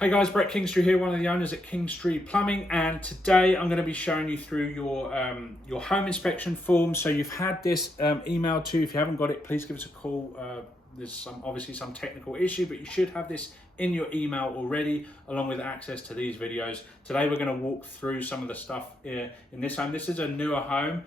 Hey guys, Brett Kingstree here, one of the owners at Kingstree Plumbing, and today I'm going to be showing you through your home inspection form. So you've had this emailed to you. If you haven't got it, please give us a call. There's obviously some technical issue, but you should have this in your email already, along with access to these videos. Today we're going to walk through some of the stuff in this home. This is a newer home.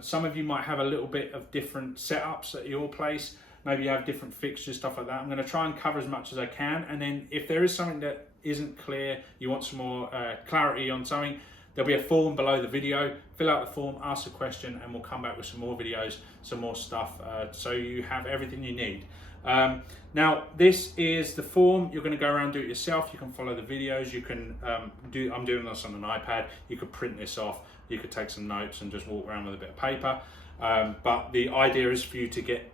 Some of you might have a little bit of different setups at your place. Maybe you have different fixtures, stuff like that. I'm going to try and cover as much as I can, and then if there is something that isn't clear, you want some more clarity on something, there'll be a form below the video. Fill out the form, ask a question, and we'll come back with some more videos, some more stuff, so you have everything you need. Now, this is the form. You're going to go around and do it yourself. You can follow the videos. You can I'm doing this on an iPad. You could print this off. You could take some notes and just walk around with a bit of paper. But the idea is for you to get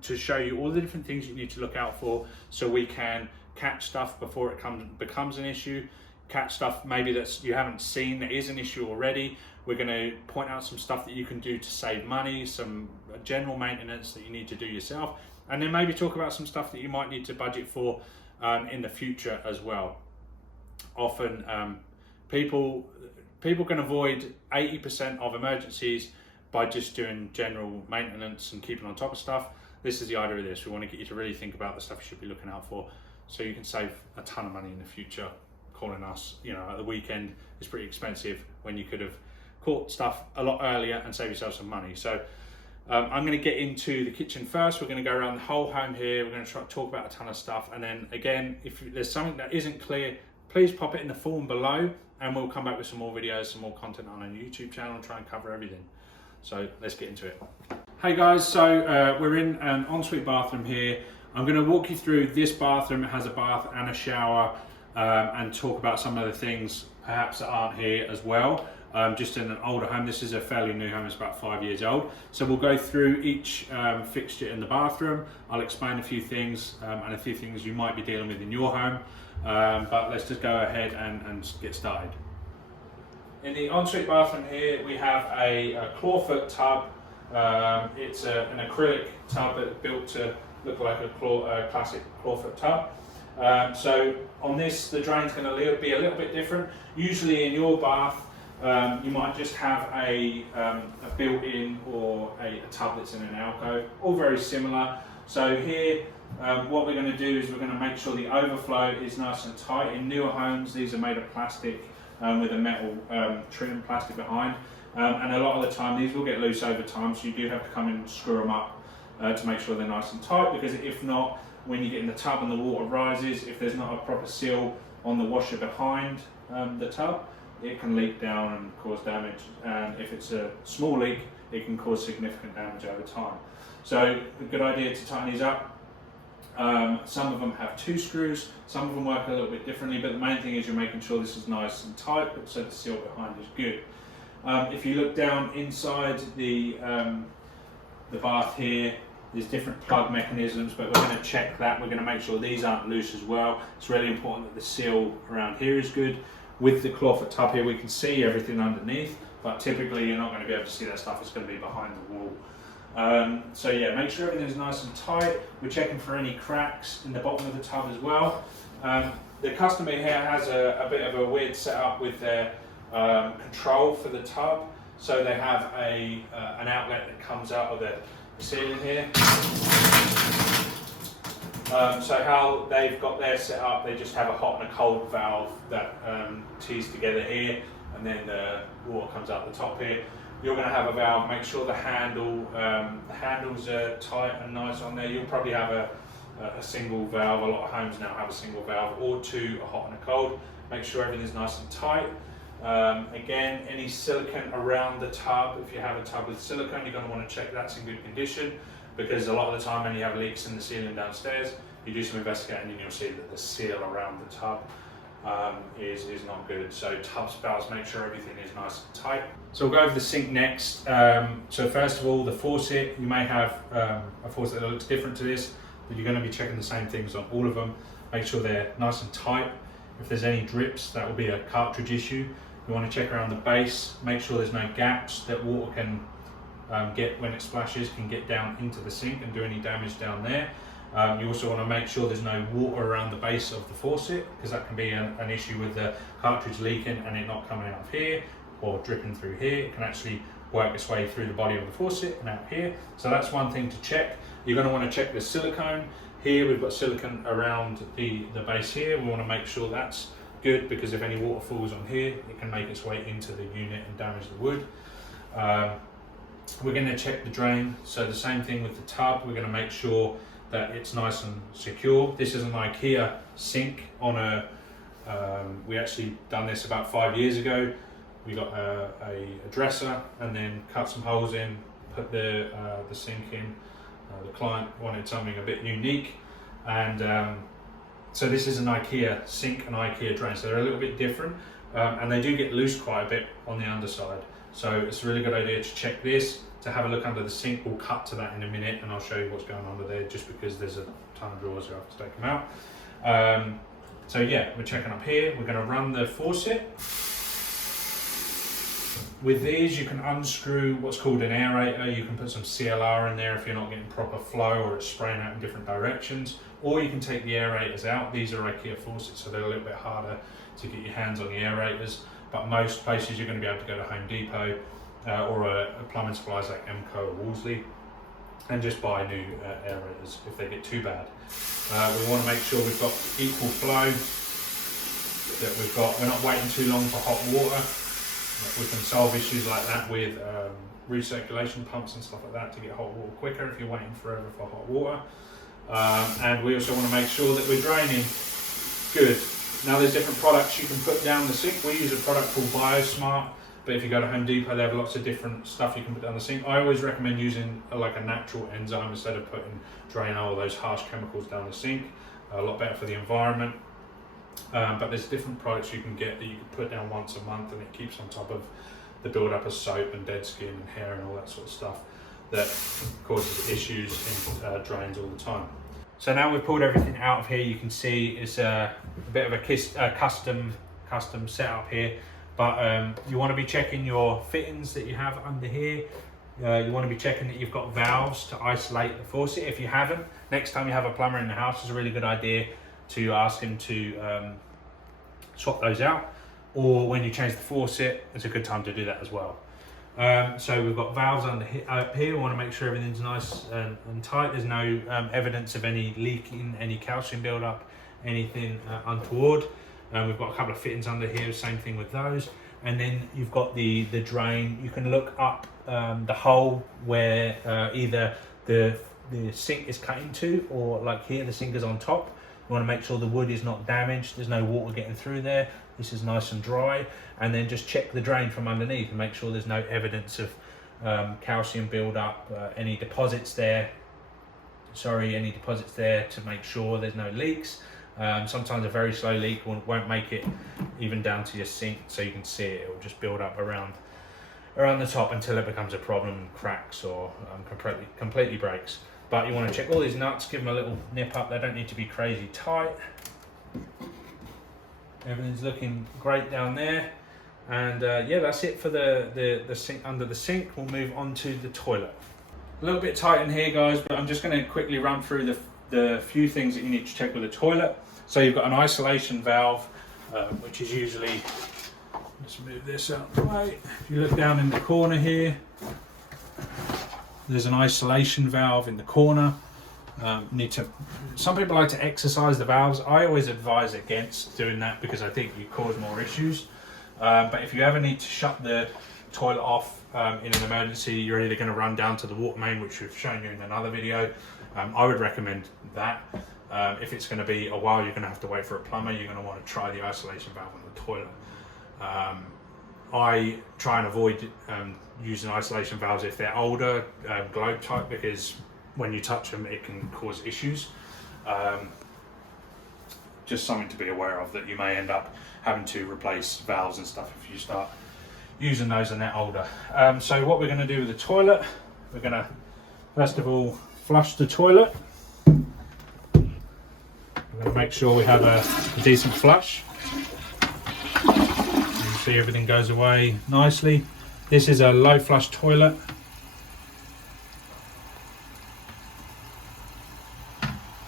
to show you all the different things you need to look out for, so we can catch stuff before it becomes an issue, catch stuff maybe that you haven't seen that is an issue already. We're going to point out some stuff that you can do to save money, some general maintenance that you need to do yourself, and then maybe talk about some stuff that you might need to budget for in the future as well. Often people can avoid 80% of emergencies by just doing general maintenance and keeping on top of stuff. This is the idea of this. We want to get you to really think about the stuff you should be looking out for, so you can save a ton of money in the future. Calling us, at the weekend is pretty expensive when you could have caught stuff a lot earlier and save yourself some money. So I'm going to get into the kitchen first. We're going to go around the whole home here. We're going to talk about a ton of stuff, and then again, if there's something that isn't clear, please pop it in the form below, and we'll come back with some more videos, some more content on our YouTube channel, and try and cover everything. So let's get into it. Hey guys, so we're in an ensuite bathroom here. I'm going to walk you through this bathroom. It has a bath and a shower, and talk about some of the things perhaps that aren't here as well. Just in an older home. This is a fairly new home, it's about 5 years old. So we'll go through each fixture in the bathroom. I'll explain a few things and a few things you might be dealing with in your home. But let's just go ahead and get started. In the ensuite bathroom here, we have a clawfoot tub. It's an acrylic tub that's built to look like a classic clawfoot tub. So on this, the drain's going to be a little bit different. Usually in your bath, you might just have a built-in or a tub that's in an alcove, all very similar. So here, what we're going to do is we're going to make sure the overflow is nice and tight. In newer homes, these are made of plastic with a metal trim plastic behind, and a lot of the time these will get loose over time, so you do have to come in and screw them up to make sure they're nice and tight, because if not, when you get in the tub and the water rises, if there's not a proper seal on the washer behind the tub, it can leak down and cause damage, and if it's a small leak, it can cause significant damage over time. So a good idea to tighten these up. Some of them have 2 screws, some of them work a little bit differently, but the main thing is you're making sure this is nice and tight, but so the seal behind is good. If you look down inside the bath here, there's different plug mechanisms, but we're going to check that. We're going to make sure these aren't loose as well. It's really important that the seal around here is good. With the clawfoot tub here, we can see everything underneath, but typically you're not going to be able to see that stuff. It's going to be behind the wall. So yeah, make sure everything's nice and tight. We're checking for any cracks in the bottom of the tub as well. The customer here has a bit of a weird setup with their control for the tub. So they have an outlet that comes out of the ceiling here. So how they've got their set up, they just have a hot and a cold valve that tees together here, and then the water comes out the top here. You're going to have a valve. Make sure the handles are tight and nice on there. You'll probably have a single valve. A lot of homes now have a single valve, or 2, a hot and a cold. Make sure everything's nice and tight. Again, any silicone around the tub, if you have a tub with silicone, you're going to want to check that's in good condition, because a lot of the time when you have leaks in the ceiling downstairs, you do some investigating and you'll see that the seal around the tub is not good. So tub spouts, make sure everything is nice and tight. So we'll go over the sink next. So first of all, the faucet, you may have a faucet that looks different to this, but you're going to be checking the same things on all of them. Make sure they're nice and tight. If there's any drips, that will be a cartridge issue. You want to check around the base, make sure there's no gaps that water can get, when it splashes, can get down into the sink and do any damage down there. You also want to make sure there's no water around the base of the faucet, because that can be an issue with the cartridge leaking and it not coming out here or dripping through here. It can actually work its way through the body of the faucet and out here. So that's one thing to check. You're going to want to check the silicone. Here we've got silicone around the base here. We want to make sure that's good, because if any water falls on here, it can make its way into the unit and damage the wood. We're going to check the drain. So the same thing with the tub. We're going to make sure that it's nice and secure. This is an IKEA sink on a, we actually done this about 5 years ago. We got a dresser and then cut some holes in, put the sink in. The client wanted something a bit unique, and so this is an IKEA sink and IKEA drain, so they're a little bit different, and they do get loose quite a bit on the underside. So it's a really good idea to check this, to have a look under the sink. We'll cut to that in a minute and I'll show you what's going on under there, just because there's a ton of drawers, so I have to take them out. So yeah, we're checking up here. We're going to run the faucet. With these, you can unscrew what's called an aerator. You can put some CLR in there if you're not getting proper flow or it's spraying out in different directions, or you can take the aerators out. These are IKEA faucets, so they're a little bit harder to get your hands on the aerators, but most places you're going to be able to go to Home Depot or a plumbing supplies like Emco or Wolseley and just buy new aerators if they get too bad. We want to make sure we've got equal flow, that we're not waiting too long for hot water. We can solve issues like that with recirculation pumps and stuff like that to get hot water quicker if you're waiting forever for hot water. And we also want to make sure that we're draining good. Now there's different products you can put down the sink. We use a product called BioSmart, but if you go to Home Depot, they have lots of different stuff you can put down the sink. I always recommend using like a natural enzyme instead of putting Drano or those harsh chemicals down the sink. A lot better for the environment. But there's different products you can get that you can put down once a month, and it keeps on top of the build up of soap and dead skin and hair and all that sort of stuff that causes issues in drains all the time. So now we've pulled everything out of here. You can see it's a bit of a custom setup here, but you want to be checking your fittings that you have under here. You want to be checking that you've got valves to isolate the faucet. If you haven't, next time you have a plumber in the house, it's a really good idea to ask him to swap those out, or when you change the faucet, it's a good time to do that as well. So we've got valves up here. We want to make sure everything's nice and tight. There's no evidence of any leaking, any calcium buildup, anything untoward. We've got a couple of fittings under here, same thing with those. And then you've got the drain. You can look up the hole where either the sink is cut into, or like here, the sink is on top. You want to make sure the wood is not damaged, there's no water getting through there, this is nice and dry, and then just check the drain from underneath and make sure there's no evidence of calcium build-up, any deposits there to make sure there's no leaks. Sometimes a very slow leak won't make it even down to your sink, so you can see it will just build up around the top until it becomes a problem, cracks, or completely breaks. But you want to check all these nuts, give them a little nip up. They don't need to be crazy tight. Everything's looking great down there. And yeah, that's it for the sink. Under the sink, we'll move on to the toilet. A little bit tight in here, guys, but I'm just going to quickly run through the few things that you need to check with the toilet. So you've got an isolation valve, which is usually, let's move this out of the way. If you look down in the corner here, there's an isolation valve in the corner. Some people like to exercise the valves. I always advise against doing that because I think you cause more issues. But if you ever need to shut the toilet off in an emergency, you're either going to run down to the water main, which we've shown you in another video. I would recommend that. If it's going to be a while, you're going to have to wait for a plumber, you're going to want to try the isolation valve on the toilet. I try and avoid using isolation valves if they're older, globe type, because when you touch them it can cause issues. Just something to be aware of, that you may end up having to replace valves and stuff if you start using those and they're older. So what we're going to do with the toilet, we're going to first of all flush the toilet. We're going to make sure we have a decent flush. You can see everything goes away nicely. This is a low flush toilet.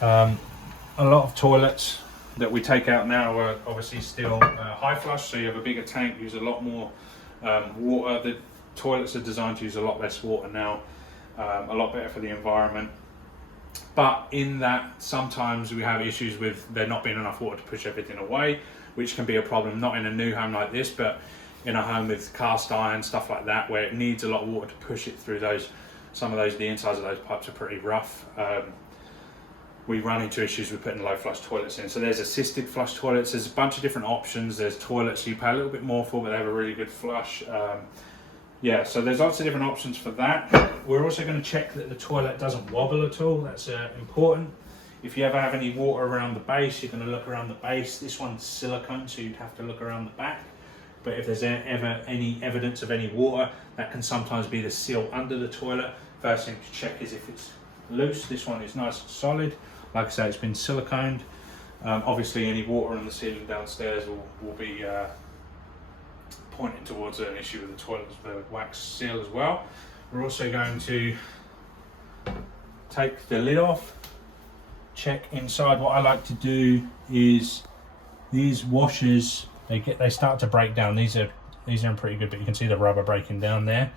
A lot of toilets that we take out now are obviously still high flush, so you have a bigger tank, use a lot more water. The toilets are designed to use a lot less water now, a lot better for the environment. But in that, sometimes we have issues with there not being enough water to push everything away, which can be a problem, not in a new home like this, but in a home with cast iron, stuff like that, where it needs a lot of water to push it through those. Some of those, the insides of those pipes are pretty rough. We run into issues with putting low flush toilets in. So there's assisted flush toilets. There's a bunch of different options. There's toilets you pay a little bit more for, but they have a really good flush. Yeah, so there's lots of different options for that. We're also going to check that the toilet doesn't wobble at all. That's important. If you ever have any water around the base, you're going to look around the base. This one's silicone, so you'd have to look around the back. But if there's ever any evidence of any water, that can sometimes be the seal under the toilet. First thing to check is if it's loose. This one is nice and solid. Like I say, it's been siliconed. Obviously, any water on the ceiling downstairs will be pointing towards an issue with the toilet, the wax seal as well. We're also going to take the lid off, check inside. What I like to do is these washers, they start to break down. These are pretty good, but you can see the rubber breaking down there.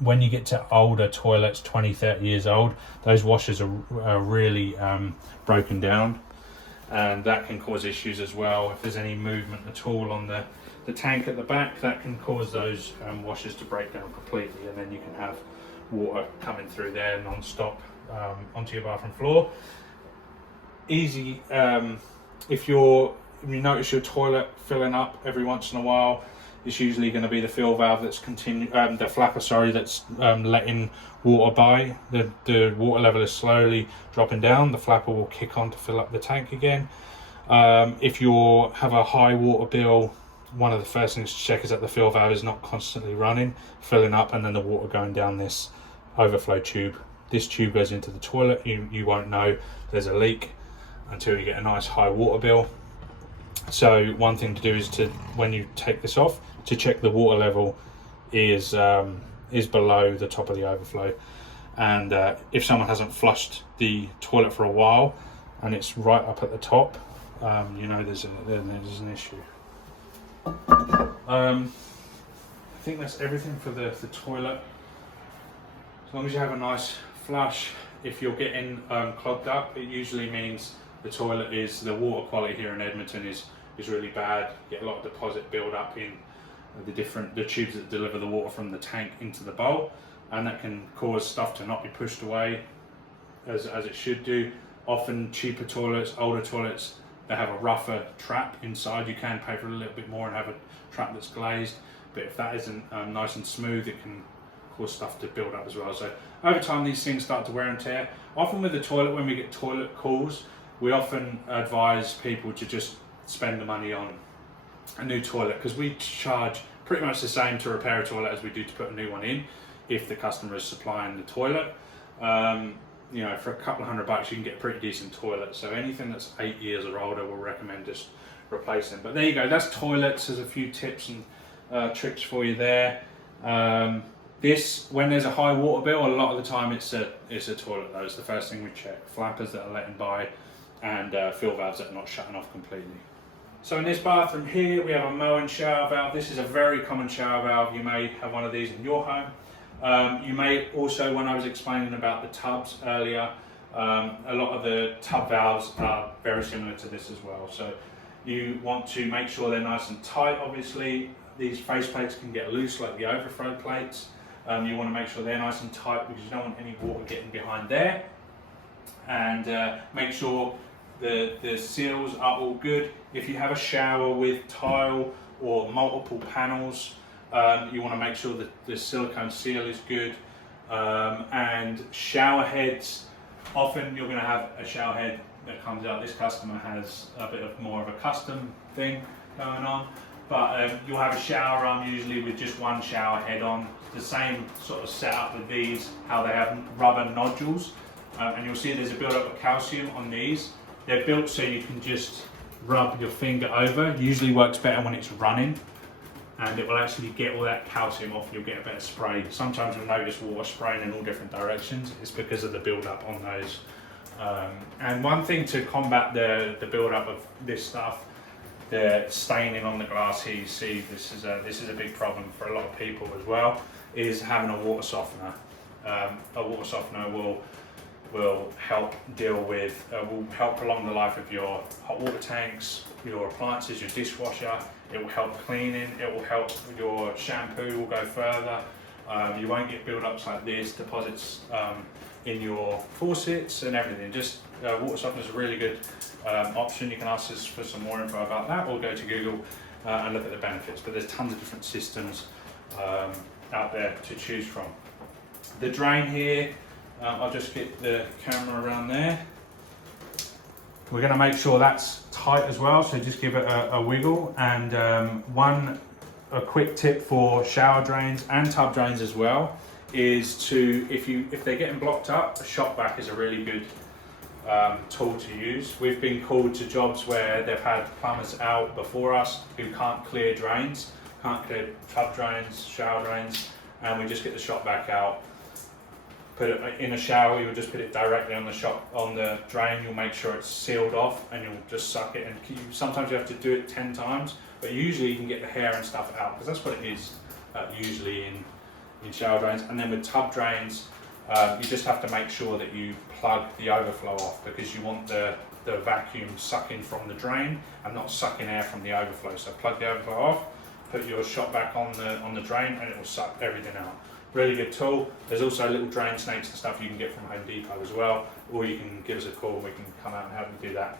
When you get to older toilets, 20-30 years old, those washers are really broken down, and that can cause issues as well. If there's any movement at all on the tank at the back, that can cause those washers to break down completely, and then you can have water coming through there non-stop onto your bathroom floor. Easy, if you notice your toilet filling up every once in a while, it's usually going to be the fill valve that's the flapper, sorry, that's letting water by. The water level is slowly dropping down. The flapper will kick on to fill up the tank again. If you have a high water bill, one of the first things to check is that the fill valve is not constantly running, filling up, and then the water going down this overflow tube. This tube goes into the toilet. You won't know there's a leak until you get a nice high water bill. So one thing to do is when you take this off, to check the water level is below the top of the overflow. And if someone hasn't flushed the toilet for a while and it's right up at the top, you know there's an issue. I think that's everything for the toilet. As long as you have a nice flush, if you're getting clogged up, it usually means the water quality here in Edmonton is really bad. You get a lot of deposit build up in the tubes that deliver the water from the tank into the bowl, and that can cause stuff to not be pushed away as it should do. Often cheaper toilets, older toilets, they have a rougher trap inside. You can pay for a little bit more and have a trap that's glazed, but if that isn't nice and smooth, it can cause stuff to build up as well. So over time these things start to wear and tear. Often with the toilet, when we get toilet calls, we often advise people to just spend the money on a new toilet, because we charge pretty much the same to repair a toilet as we do to put a new one in if the customer is supplying the toilet. You know, for a couple of $100 you can get a pretty decent toilet. So anything that's 8 years or older, we'll recommend just replacing. But there you go, that's toilets. There's a few tips and tricks for you there. When there's a high water bill, a lot of the time it's a toilet though. It's the first thing we check. Flappers that are letting by, and fill valves that are not shutting off completely. So in this bathroom here, we have a Moen shower valve. This is a very common shower valve. You may have one of these in your home. You may also, when I was explaining about the tubs earlier, a lot of the tub valves are very similar to this as well. So you want to make sure they're nice and tight. Obviously, these face plates can get loose like the overflow plates. You want to make sure they're nice and tight because you don't want any water getting behind there. And make sure the seals are all good. If you have a shower with tile or multiple panels, you want to make sure that the silicone seal is good. And shower heads, often you're going to have a shower head that comes out. This customer has a bit of more of a custom thing going on, but you'll have a shower arm usually with just one shower head on. The same sort of setup with these, how they have rubber nodules, and you'll see there's a build-up of calcium on these. They're built so you can just rub your finger over. Usually works better when it's running, and it will actually get all that calcium off. You'll get a better spray. Sometimes you'll notice water spraying in all different directions. It's because of the build-up on those And one thing to combat the build-up of this stuff, the staining on the glass here, you see this is a big problem for a lot of people as well, is having a water softener. A water softener will help will help prolong the life of your hot water tanks, your appliances, your dishwasher. It will help cleaning, it will help with your shampoo, will go further. You won't get build-ups like this, deposits in your faucets and everything. Just water softener is a really good option. You can ask us for some more info about that, or go to Google and look at the benefits. But there's tons of different systems out there to choose from. The drain here, I'll just get the camera around there. We're going to make sure that's tight as well, so just give it a wiggle. And a quick tip for shower drains and tub drains as well is to, if they're getting blocked up, a shop vac is a really good tool to use. We've been called to jobs where they've had plumbers out before us who can't clear drains, can't clear tub drains, shower drains, and we just get the shop vac out, put it in a shower. You'll just put it directly on the drain. You'll make sure it's sealed off, and you'll just suck it. And sometimes you have to do it 10 times, but usually you can get the hair and stuff out, because that's what it is usually in shower drains. And then with tub drains, you just have to make sure that you plug the overflow off, because you want the vacuum sucking from the drain and not sucking air from the overflow. So plug the overflow off, put your shop vac on the drain, and it will suck everything out. Really good tool. There's also little drain snakes and stuff you can get from Home Depot as well, or you can give us a call and we can come out and help you do that.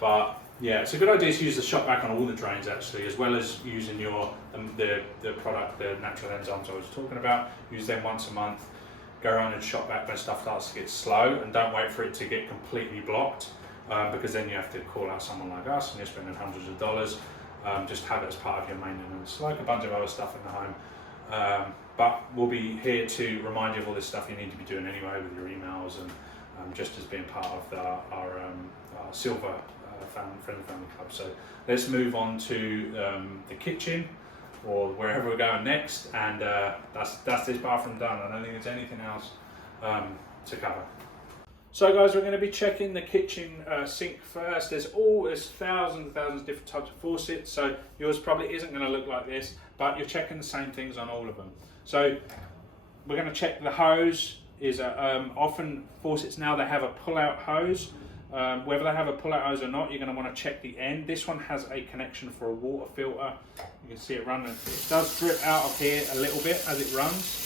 But yeah, it's a good idea to use the shop vac on all the drains actually, as well as using the product, the natural enzymes I was talking about. Use them once a month. Go around and shop vac when stuff starts to get slow, and don't wait for it to get completely blocked, because then you have to call out someone like us and you're spending hundreds of dollars. Just have it as part of your maintenance, like a bunch of other stuff in the home. But we'll be here to remind you of all this stuff you need to be doing anyway with your emails, and just as being part of our Silver Friendly Family Club. So let's move on to the kitchen, or wherever we're going next, and that's this bathroom done. I don't think there's anything else to cover. So guys, we're going to be checking the kitchen sink first. There's thousands and thousands of different types of faucets, so yours probably isn't going to look like this, but you're checking the same things on all of them. So we're going to check the hose. Often faucets now, they have a pull-out hose. Whether they have a pull-out hose or not, you're going to want to check the end. This one has a connection for a water filter. You can see it running. It does drip out of here a little bit as it runs.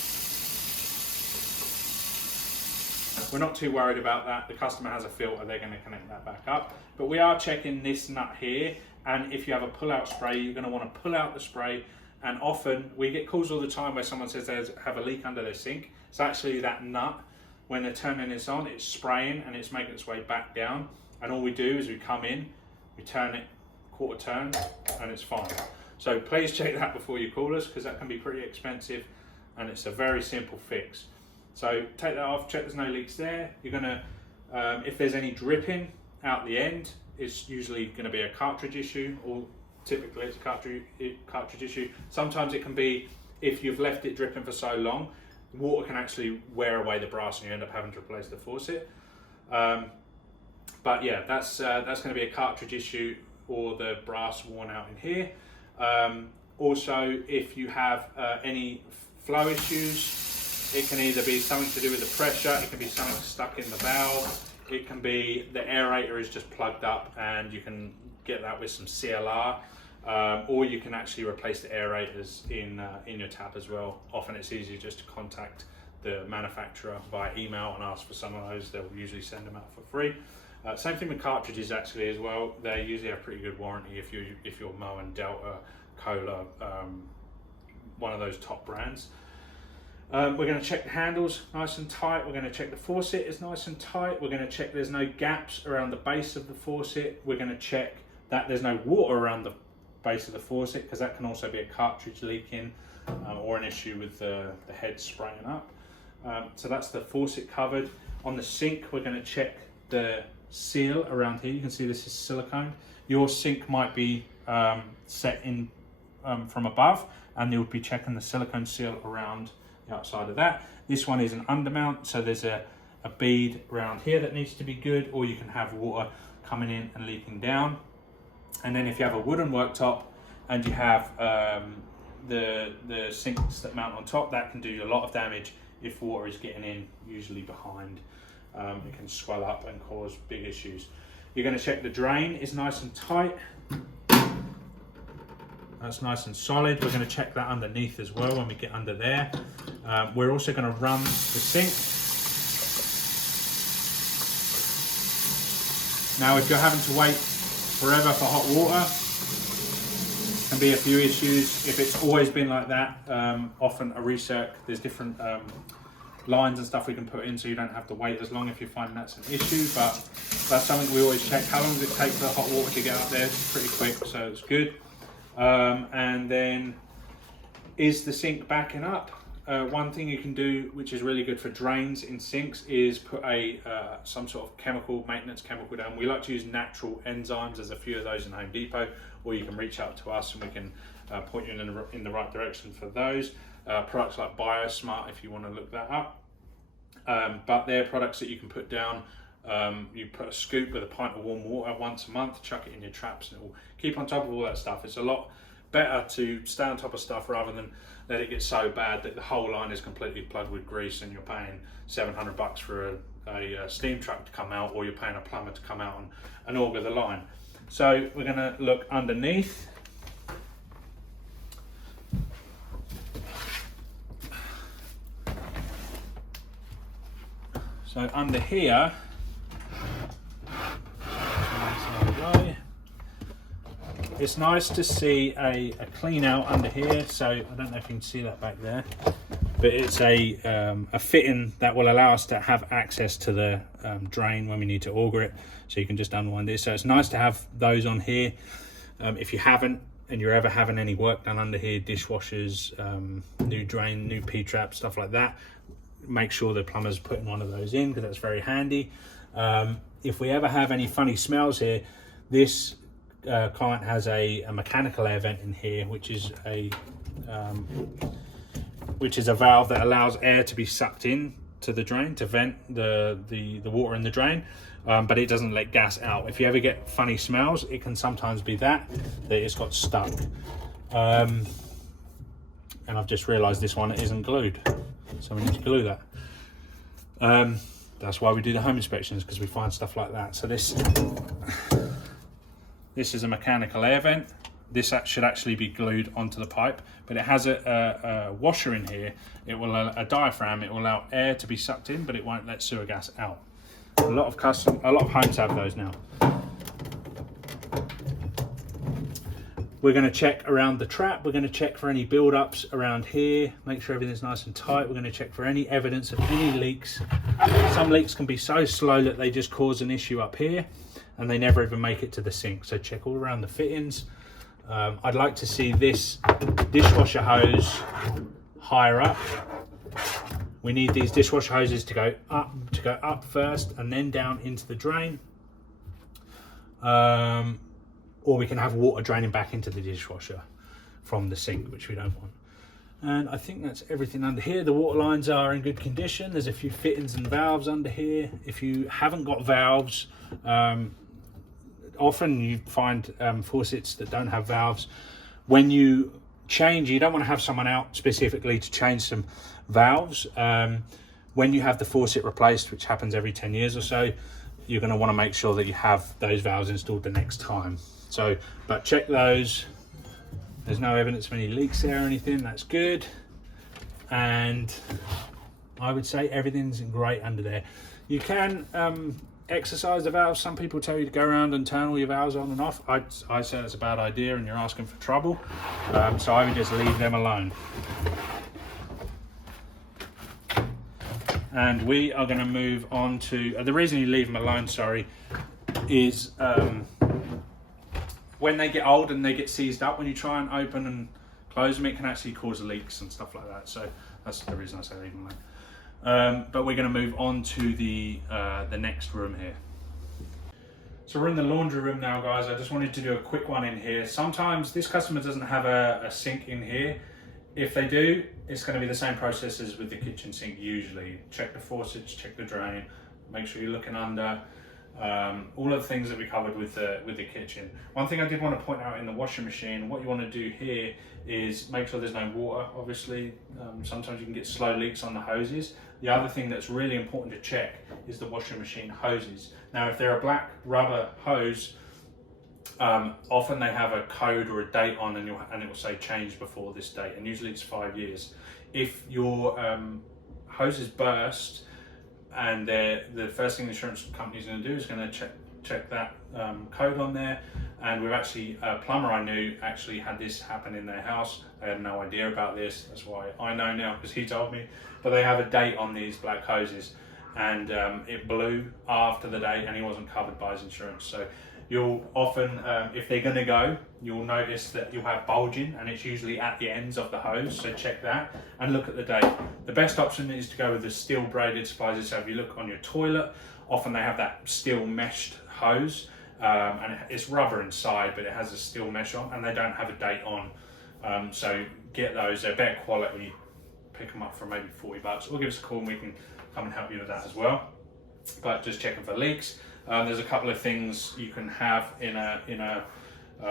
We're not too worried about that. The customer has a filter, they're going to connect that back up. But we are checking this nut here, and if you have a pull-out spray, you're going to want to pull out the spray. And often, we get calls all the time where someone says they have a leak under their sink. It's actually that nut. When they're turning this on, it's spraying and it's making its way back down. And all we do is we come in, we turn it quarter turn, and it's fine. So please check that before you call us, because that can be pretty expensive, and it's a very simple fix. So take that off, check there's no leaks there. You're gonna, if there's any dripping out the end, it's usually gonna be a cartridge issue, or typically it's a cartridge issue. Sometimes it can be, if you've left it dripping for so long, water can actually wear away the brass and you end up having to replace the faucet. But yeah, that's gonna be a cartridge issue, or the brass worn out in here. Also, if you have any flow issues, it can either be something to do with the pressure, it can be something stuck in the valve, it can be the aerator is just plugged up, and you can get that with some CLR, or you can actually replace the aerators in your tap as well. Often it's easier just to contact the manufacturer via email and ask for some of those. They'll usually send them out for free. Same thing with cartridges actually as well. They usually have pretty good warranty if you're mowing Delta, Kohler, one of those top brands. We're going to check the handles nice and tight. We're going to check the faucet is nice and tight. We're going to check there's no gaps around the base of the faucet. We're going to check that there's no water around the base of the faucet, because that can also be a cartridge leaking, or an issue with the head spraying up. So that's the faucet covered. On the sink, we're going to check the seal around here. You can see this is silicone. Your sink might be set in from above, and you'll be checking the silicone seal around the outside of that. This one is an undermount, so there's a a bead around here that needs to be good, or you can have water coming in and leaking down. And then if you have a wooden worktop and you have the sinks that mount on top, that can do you a lot of damage if water is getting in, usually behind. It can swell up and cause big issues. You're going to check the drain is nice and tight. That's nice and solid. We're going to check that underneath as well when we get under there. We're also going to run the sink. Now, if you're having to wait forever for hot water, can be a few issues. If it's always been like that, often a recirc, there's different lines and stuff we can put in so you don't have to wait as long if you find that's an issue, but that's something we always check. How long does it take for the hot water to get up there? It's pretty quick, so it's good. And then, is the sink backing up? One thing you can do, which is really good for drains in sinks, is put some sort of maintenance chemical down. We like to use natural enzymes. There's a few of those in Home Depot, or you can reach out to us and we can point you in the right direction for those. Products like BioSmart, if you want to look that up. But they're products that you can put down. You put a scoop with a pint of warm water once a month, chuck it in your traps, and it will keep on top of all that stuff. It's a lot better to stay on top of stuff rather than let it get so bad that the whole line is completely plugged with grease and you're paying $700 for a steam truck to come out, or you're paying a plumber to come out and auger the line. So we're going to look underneath. So under here, it's nice to see a clean out under here. So I don't know if you can see that back there, but it's a fitting that will allow us to have access to the drain when we need to auger it. So you can just unwind this. So it's nice to have those on here. If you haven't, and you're ever having any work done under here, dishwashers, new drain, new P-trap, stuff like that, make sure the plumber's putting one of those in, because that's very handy. If we ever have any funny smells here, this client has a mechanical air vent in here, which is a valve that allows air to be sucked in to the drain to vent the water in the drain, but it doesn't let gas out. If you ever get funny smells, it can sometimes be that it's got stuck. And I've just realized this one isn't glued, so we need to glue that. That's why we do the home inspections, because we find stuff like that. So this is a mechanical air vent. This should actually be glued onto the pipe, but it has a washer in here. It will a diaphragm. It will allow air to be sucked in, but it won't let sewer gas out. A lot of homes have those now. We're going to check around the trap. We're going to check for any build-ups around here. Make sure everything's nice and tight. We're going to check for any evidence of any leaks. Some leaks can be so slow that they just cause an issue up here, and they never even make it to the sink. So check all around the fittings. I'd like to see this dishwasher hose higher up. We need these dishwasher hoses to go up first and then down into the drain. Or we can have water draining back into the dishwasher from the sink, which we don't want. And I think that's everything under here. The water lines are in good condition. There's a few fittings and valves under here. If you haven't got valves, often you find faucets that don't have valves. When you change, you don't want to have someone out specifically to change some valves. When you have the faucet replaced, which happens every 10 years or so, you're going to want to make sure that you have those valves installed the next time. So, but check those. There's no evidence of any leaks there or anything. That's good. And I would say everything's great under there. You can exercise the valves. Some people tell you to go around and turn all your valves on and off. I say that's a bad idea and you're asking for trouble. So I would just leave them alone. And we are going to move on to, the reason you leave them alone, is when they get old and they get seized up, when you try and open and close them, it can actually cause leaks and stuff like that. So that's the reason I say leave them alone. But we're going to move on to the next room here. So we're in the laundry room now, guys. I just wanted to do a quick one in here. Sometimes this customer doesn't have a sink in here. If they do, it's going to be the same process as with the kitchen sink usually. Check the faucets, check the drain, make sure you're looking under, all of the things that we covered with the kitchen. One thing I did want to point out in the washing machine, what you want to do here is make sure there's no water. Obviously, sometimes you can get slow leaks on the hoses. The other thing that's really important to check is the washing machine hoses. Now, if they're a black rubber hose, often they have a code or a date on, and it will say change before this date, and usually it's 5 years. If your hoses burst, and the first thing the insurance company is going to do is going to check that code on there. And we've actually, a plumber I knew actually had this happen in their house. They had no idea about this. That's why I know now, because he told me. But they have a date on these black hoses, and it blew after the date, and he wasn't covered by his insurance. So you'll often, if they're going to go, you'll notice that you'll have bulging, and it's usually at the ends of the hose. So check that and look at the date. The best option is to go with the steel braided supplies. So if you look on your toilet, often they have that steel meshed hose, and it's rubber inside, but it has a steel mesh on, and they don't have a date on. So get those, they're better quality. Pick them up for maybe 40 bucks, or give us a call and we can come and help you with that as well. But just checking for leaks. There's a couple of things you can have in a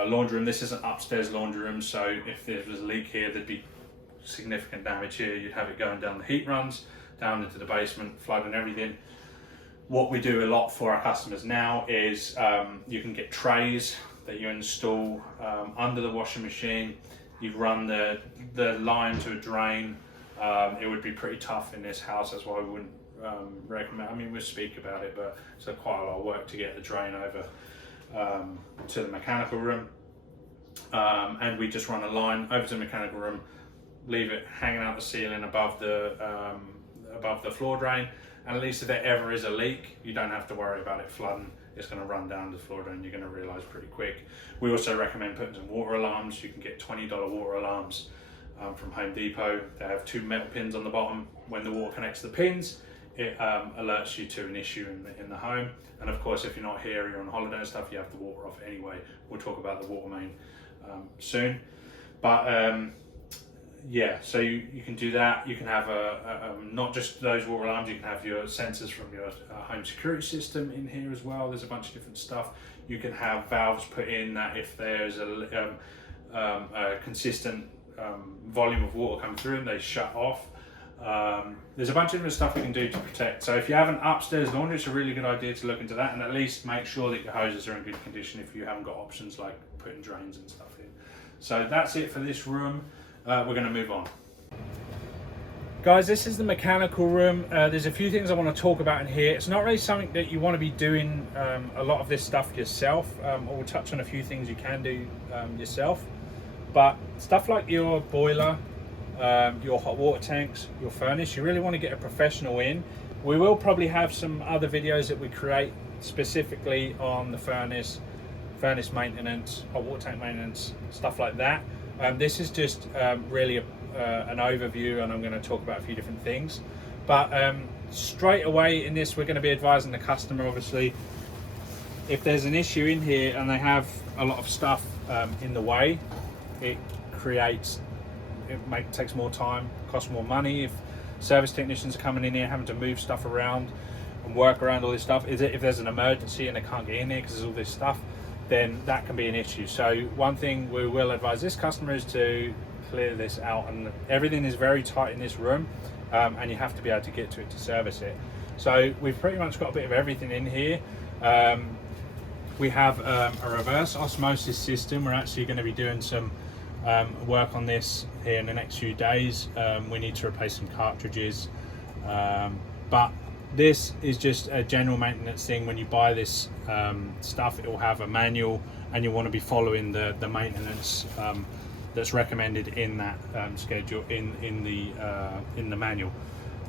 laundry room. This is an upstairs laundry room, so if there was a leak here, there'd be significant damage here. You'd have it going down the heat runs, down into the basement, flooding everything. What we do a lot for our customers now is you can get trays that you install under the washing machine. You run the line to a drain. It would be pretty tough in this house, that's why we wouldn't recommend. I mean, we'll speak about it, but it's quite a lot of work to get the drain over to the mechanical room. And we just run a line over to the mechanical room, leave it hanging out the ceiling above the floor drain, and at least if there ever is a leak, you don't have to worry about it flooding. It's going to run down the floor drain. You're going to realize pretty quick. We also recommend putting some water alarms. You can get $20 water alarms from Home Depot. They have 2 metal pins on the bottom. When the water connects to the pins, it alerts you to an issue in the home. And of course, if you're not here, you're on holiday and stuff, you have the water off anyway. We'll talk about the water main soon. But yeah, so you can do that. You can have not just those water alarms, you can have your sensors from your home security system in here as well. There's a bunch of different stuff. You can have valves put in that if there's a consistent volume of water coming through them, they shut off. There's a bunch of different stuff we can do to protect. So if you have an upstairs laundry, it's a really good idea to look into that, and at least make sure that your hoses are in good condition if you haven't got options like putting drains and stuff in. So that's it for this room. We're going to move on. Guys, this is the mechanical room. There's a few things I want to talk about in here. It's not really something that you want to be doing a lot of this stuff yourself. We'll touch on a few things you can do yourself. But stuff like your boiler, your hot water tanks, your furnace, you really want to get a professional in. We will probably have some other videos that we create specifically on the furnace maintenance, hot water tank maintenance, stuff like that. This is just really an overview, and I'm going to talk about a few different things. But straight away in this, we're going to be advising the customer, obviously, if there's an issue in here and they have a lot of stuff in the way, it takes more time, costs more money. If service technicians are coming in here having to move stuff around and work around all this stuff, if there's an emergency and they can't get in there because there's all this stuff, then that can be an issue. So one thing we will advise this customer is to clear this out, and everything is very tight in this room, and you have to be able to get to it to service it. So we've pretty much got a bit of everything in here. We have a reverse osmosis system. We're actually going to be doing some work on this here in the next few days. We need to replace some cartridges, but this is just a general maintenance thing. When you buy this stuff, it will have a manual, and you want to be following the maintenance that's recommended in that schedule in the manual.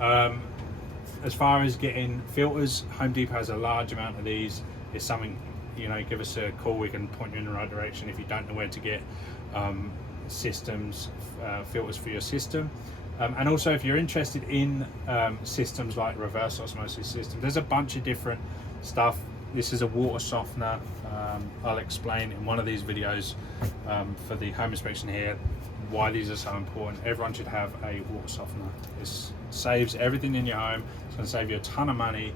As far as getting filters, Home Depot has a large amount of these. It's something, you know, give us a call, we can point you in the right direction if you don't know where to get filters for your system. And also, if you're interested in systems like reverse osmosis system, there's a bunch of different stuff this is a water softener. I'll explain in one of these videos for the home inspection here why these are so important. Everyone should have a water softener. This saves everything in your home. It's going to save you a ton of money.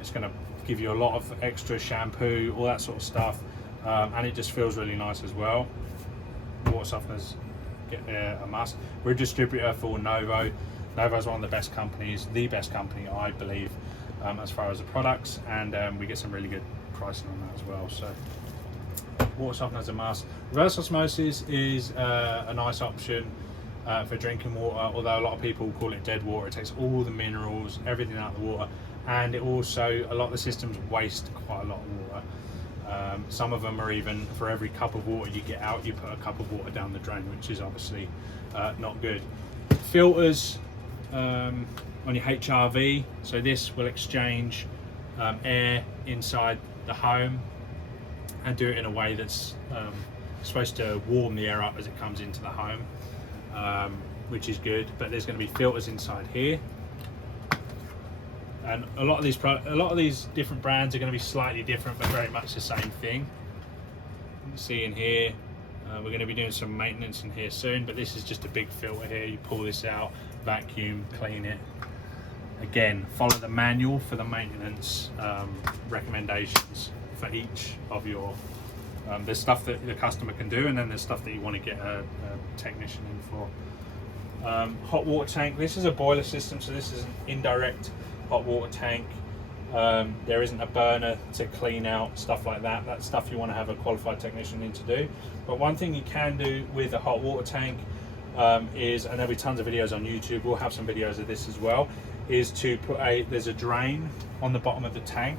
It's going to give you a lot of extra shampoo, all that sort of stuff, and it just feels really nice as well. Water softeners a must. We're a distributor for Novo. Novo is one of the best companies, the best company I believe, as far as the products, and we get some really good pricing on that as well. So water softener is a must. Reverse osmosis is a nice option for drinking water, although a lot of people call it dead water. It takes all the minerals, everything out of the water, and it also, a lot of the systems waste quite a lot of water. Some of them are even, for every cup of water you get out, you put a cup of water down the drain, which is obviously not good. Filters on your HRV, so this will exchange air inside the home and do it in a way that's supposed to warm the air up as it comes into the home, which is good. But there's going to be filters inside here, and a lot of these different brands are going to be slightly different, but very much the same thing. You can see in here, we're going to be doing some maintenance in here soon, but this is just a big filter here. You pull this out, vacuum, clean it. Again, follow the manual for the maintenance recommendations for each of your, there's stuff that the customer can do, and then there's stuff that you want to get a technician in for. Hot water tank, this is a boiler system, so this is an indirect hot water tank. There isn't a burner to clean out stuff like that. That's stuff you want to have a qualified technician in to do. But one thing you can do with a hot water tank is, and there'll be tons of videos on YouTube, we'll have some videos of this as well, is to put there's a drain on the bottom of the tank,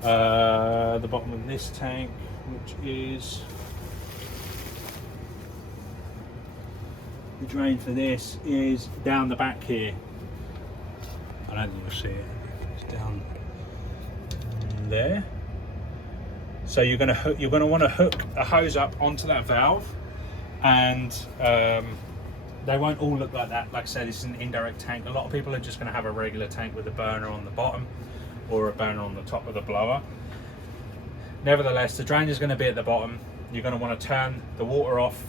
the bottom of this tank, which is, the drain for this is down the back here. I don't think you'll see it. It's down there. So you're going to want to hook a hose up onto that valve, and they won't all look like that. Like I said, this is an indirect tank. A lot of people are just going to have a regular tank with a burner on the bottom or a burner on the top of the blower. Nevertheless, the drain is going to be at the bottom. You're going to want to turn the water off.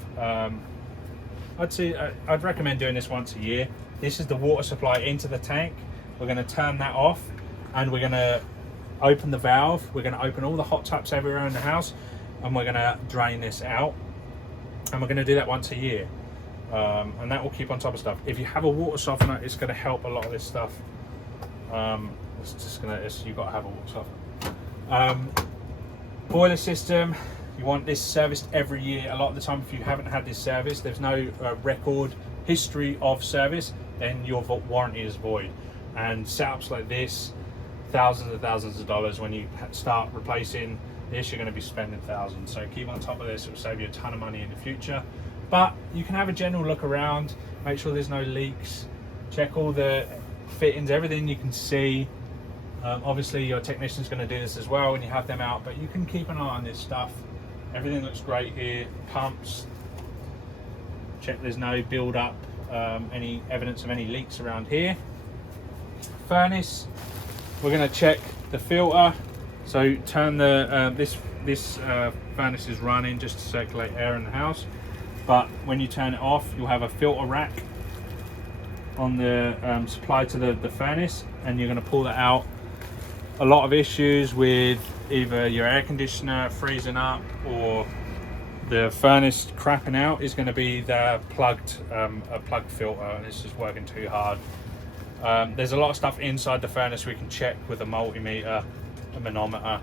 I'd recommend doing this once a year. This is the water supply into the tank. We're going to turn that off, and we're going to open the valve. We're going to open all the hot taps everywhere in the house, and we're going to drain this out. And we're going to do that once a year, and that will keep on top of stuff. If you have a water softener, it's going to help a lot of this stuff. You've got to have a water softener. Boiler system, you want this serviced every year. A lot of the time, if you haven't had this service, there's no record history of service, then your warranty is void. And setups like this, thousands and thousands of dollars. When you start replacing this, you're going to be spending thousands. So keep on top of this. It will save you a ton of money in the future. But you can have a general look around, make sure there's no leaks, check all the fittings, everything you can see. Obviously your technician's going to do this as well when you have them out, but you can keep an eye on this stuff. Everything looks great here. Pumps, check there's no build up, any evidence of any leaks around here. Furnace, we're going to check the filter. So turn the this furnace is running just to circulate air in the house, but when you turn it off, you'll have a filter rack on the supply to the furnace, and you're going to pull that out. A lot of issues with either your air conditioner freezing up or the furnace crapping out is going to be the plugged filter, and it's just working too hard. There's a lot of stuff inside the furnace we can check with a multimeter, a manometer.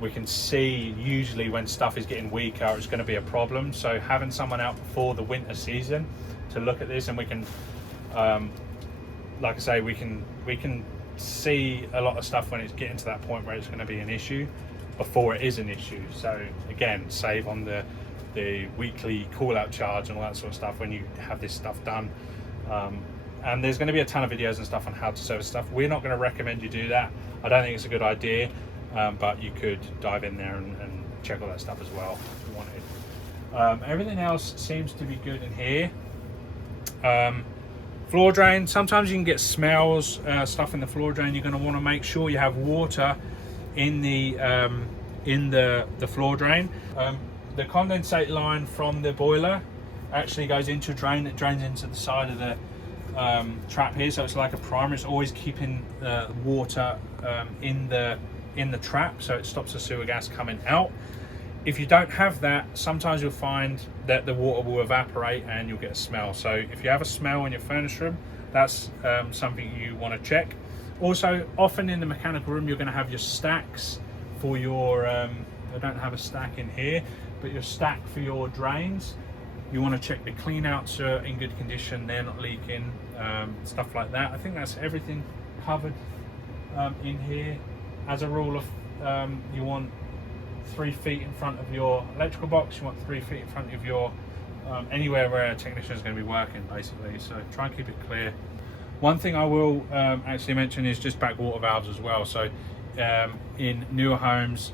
We can see usually when stuff is getting weaker, it's going to be a problem. So having someone out before the winter season to look at this, and we can, like I say, we can see a lot of stuff when it's getting to that point where it's going to be an issue before it is an issue. So again, save on the weekly call out charge and all that sort of stuff when you have this stuff done. And there's going to be a ton of videos and stuff on how to service stuff. We're not going to recommend you do that. I don't think it's a good idea, but you could dive in there and check all that stuff as well if you wanted. Everything else seems to be good in here. Floor drain, sometimes you can get smells, stuff in the floor drain. You're going to want to make sure you have water in the floor drain. The condensate line from the boiler actually goes into a drain that drains into the side of the trap here, so it's like a primer. It's always keeping the water in the trap, so it stops the sewer gas coming out. If you don't have that, sometimes you'll find that the water will evaporate and you'll get a smell. So if you have a smell in your furnace room, that's something you want to check. Also, often in the mechanical room, you're going to have your stacks for your I don't have a stack in here, but your stack for your drains. You want to check the clean outs are in good condition, they're not leaking, stuff like that. I think that's everything covered in here. As a rule of you want 3 feet in front of your electrical box, you want 3 feet in front of your anywhere where a technician is going to be working, basically. So try and keep it clear. One thing I will actually mention is just backwater valves as well. So in newer homes,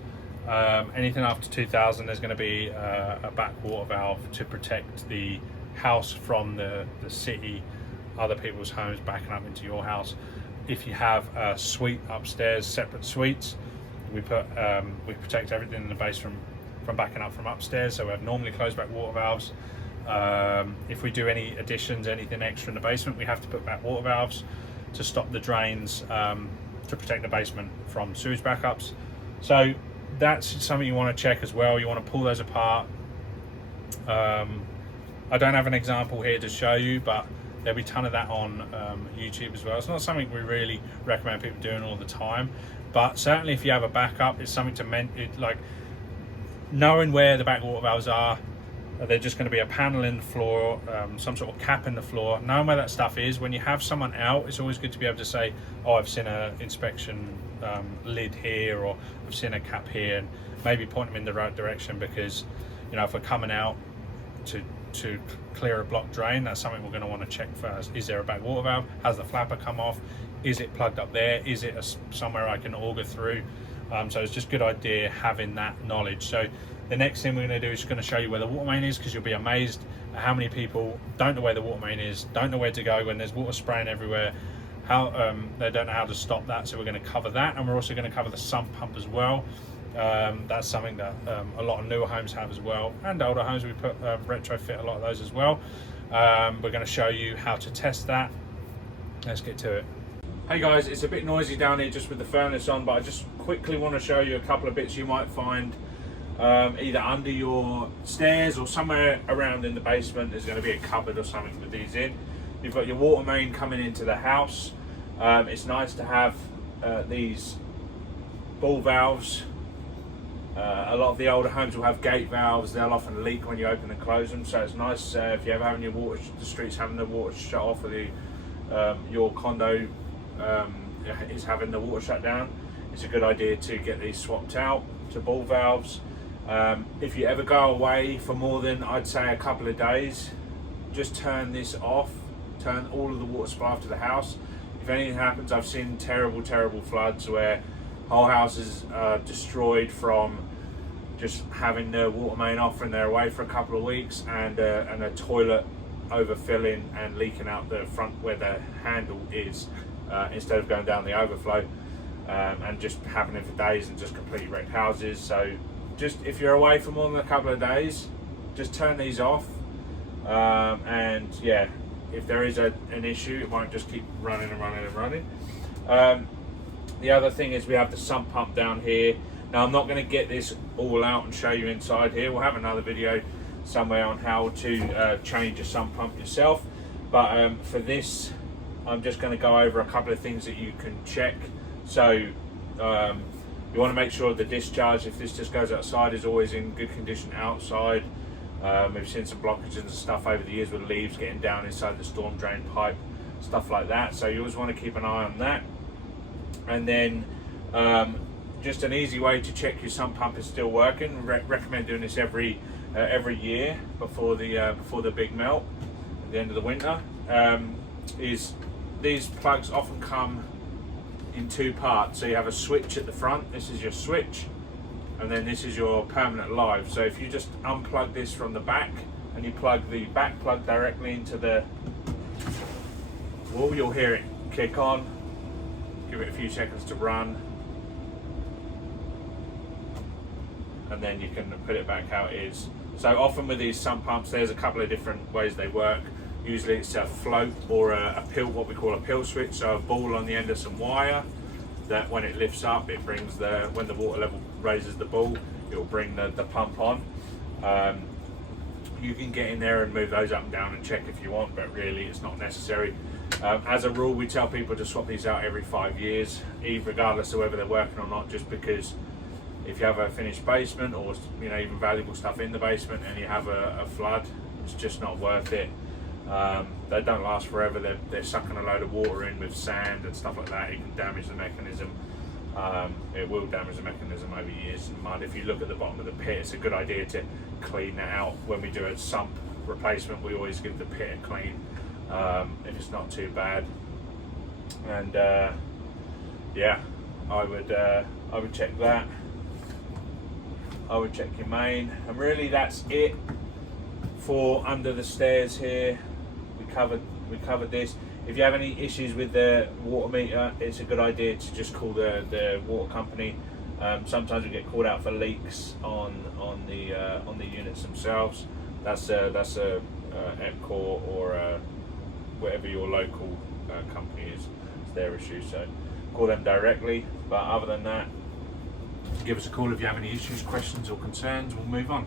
anything after 2000, there's going to be a backwater valve to protect the house from the city, other people's homes backing up into your house. If you have a suite upstairs, separate suites, we protect everything in the base from backing up from upstairs, so we have normally closed backwater valves. If we do any additions, anything extra in the basement, we have to put backwater valves to stop the drains, to protect the basement from sewage backups. So that's something you want to check as well. You want to pull those apart. I don't have an example here to show you, but there'll be a ton of that on YouTube as well. It's not something we really recommend people doing all the time, but certainly if you have a backup, it's something to like knowing where the backwater valves are. They're just going to be a panel in the floor, some sort of cap in the floor. Knowing where that stuff is, when you have someone out, it's always good to be able to say, oh, I've seen an inspection lid here, or I've seen a cap here, and maybe point them in the right direction, because, you know, if we're coming out to clear a blocked drain, that's something we're going to want to check first. Is there a backwater valve? Has the flapper come off? Is it plugged up there? Is it somewhere I can auger through? So it's just a good idea having that knowledge. So the next thing we're going to do is going to show you where the water main is, because you'll be amazed at how many people don't know where the water main is, don't know where to go when there's water spraying everywhere, how they don't know how to stop that. So we're going to cover that, and we're also going to cover the sump pump as well. That's something that a lot of newer homes have as well, and older homes we put retrofit a lot of those as well. We're going to show you how to test that. Let's get to it. Hey guys, it's a bit noisy down here just with the furnace on, but I just quickly want to show you a couple of bits you might find either under your stairs or somewhere around in the basement. There's going to be a cupboard or something with these in. You've got your water main coming into the house. It's nice to have these ball valves. A lot of the older homes will have gate valves. They'll often leak when you open and close them, so it's nice if you're ever having your water, the streets having the water shut off, or your condo is having the water shut down. It's a good idea to get these swapped out to ball valves. If you ever go away for more than, I'd say, a couple of days, just turn this off, turn all of the water supply off to the house. If anything happens, I've seen terrible floods where whole houses are destroyed from just having the water main off and they're away for a couple of weeks, and a toilet overfilling and leaking out the front where the handle is, instead of going down the overflow, and just happening for days and just completely wrecked houses. So just if you're away for more than a couple of days, just turn these off, and yeah, if there is an issue, it won't just keep running and running and running. The other thing is we have the sump pump down here. Now I'm not going to get this all out and show you inside here. We'll have another video somewhere on how to change a sump pump yourself, but for this I'm just going to go over a couple of things that you can check. So you want to make sure the discharge, if this just goes outside, is always in good condition outside. We've seen some blockages and stuff over the years with leaves getting down inside the storm drain pipe, stuff like that, so you always want to keep an eye on that. And then just an easy way to check your sump pump is still working. Recommend doing this every year before the big melt at the end of the winter. Is these plugs often come in two parts. So you have a switch at the front. This is your switch, and then this is your permanent live. So if you just unplug this from the back and you plug the back plug directly into the wall, you'll hear it kick on. Give it a few seconds to run. and then you can put it back how it is. So often with these sump pumps, there's a couple of different ways they work. Usually it's a float or a pill, what we call a pill switch, so a ball on the end of some wire that when it lifts up, it brings when the water level raises the ball, it will bring the pump on. You can get in there and move those up and down and check if you want, but really it's not necessary. As a rule, we tell people to swap these out every 5 years, regardless of whether they're working or not, just because if you have a finished basement or even valuable stuff in the basement and you have a flood, it's just not worth it. They don't last forever. They're sucking a load of water in with sand and stuff like that. It can damage the mechanism. It will damage the mechanism over years in mud. If you look at the bottom of the pit, it's a good idea to clean that out. When we do a sump replacement, we always give the pit a clean if it's not too bad. And yeah, I would check that. I would check your main, and really that's it for under the stairs here. We covered this. If you have any issues with the water meter, it's a good idea to just call the water company. Sometimes we get called out for leaks on the units themselves. That's a EPCOR or whatever your local company is. It's their issue, so call them directly. But other than that, give us a call if you have any issues, questions or concerns. We'll move on.